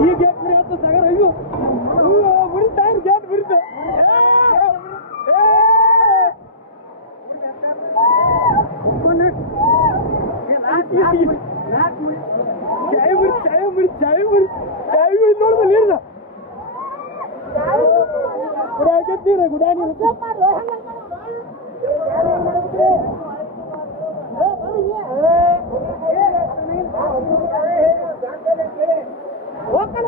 ಈ ಗೇಟ್ ಮುರಿಯತ್ತು ಸಾಗರ ಅಯ್ಯೋ ಮುರಿತಾ ಗೇಟ್ ಮುರಿತ ನೋಡ್ದ ನೀರ್ದ ಗುಡಾಗತ್ತೀರ ಗುಡಾ ನೀರು ಹೋಗ್ತಾನ